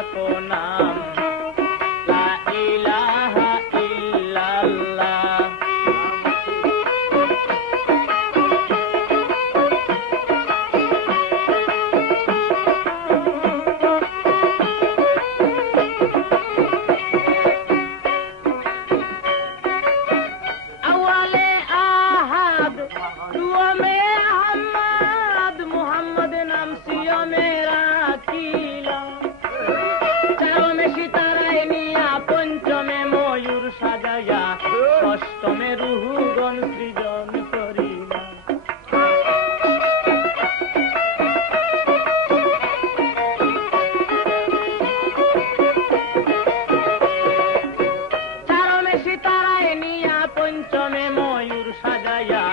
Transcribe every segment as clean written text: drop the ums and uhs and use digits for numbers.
পাকো নাম লা ইলাহা ইল্লাল্লাহ। আওয়ালে আহাদ দুমে আহমদ মুহাম্মদ নাম সিয়মে রাখিলাম। চারমে সিতারায় নিয়া পঞ্চমে ময়ূর সাজাইয়া ষষ্ঠমে রুহুগণ সৃজন করিলাম। চারমে সিতারায় নিয়া পঞ্চমে ময়ূর সাজাইয়া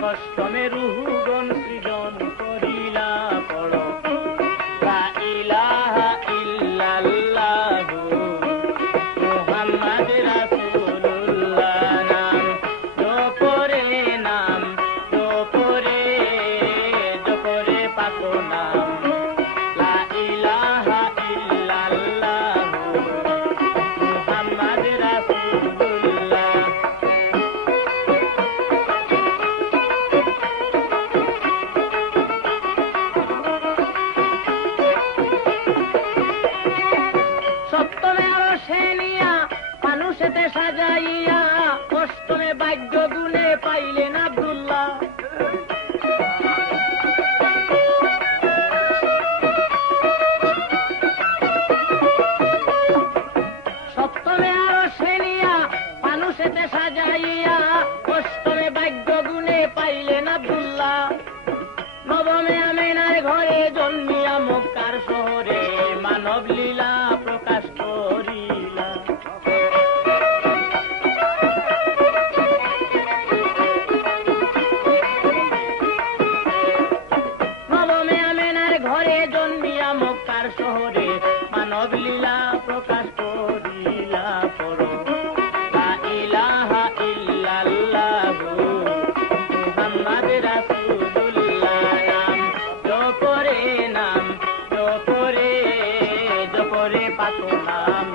ষষ্ঠমে রুহুগণ সৃজন করিলা। পড়ো লা ইলাহা ইল্লাল্লাহু মুহাম্মদ রাসূলুল্লাহ। নাম জপরে জপরে পাকো নাম লা ইলাহা ইল্লাল্লাহু মুহাম্মদ রাসূলুল্লাহ। সপ্তমে আরশে নিয়া মানুষেতে সাজাইয়া অষ্টমে ভাগ্য গুণে পাইলেন আব্দুল্লাহ। সপ্তমে আরশে নিয়া মানুষেতে সাজাইয়া অষ্টমে ভাগ্য গুণে পাইলেন আব্দুল্লাহ। নবমে আমেনার ঘরে জন্মিয়া মক্কার শহরে মানব লীলা প্রকাশ করিলা। নবমে আমেনার ঘরে জন্মিয়া মক্কার শহরে মানব লীলা প্রকাশ করিলা। পড়ো লা ইলাহা ইল্লাল্লাহু মুহাম্মদ রাসূলুল্লাহ। নাম জপরে জপরে পাকো নাম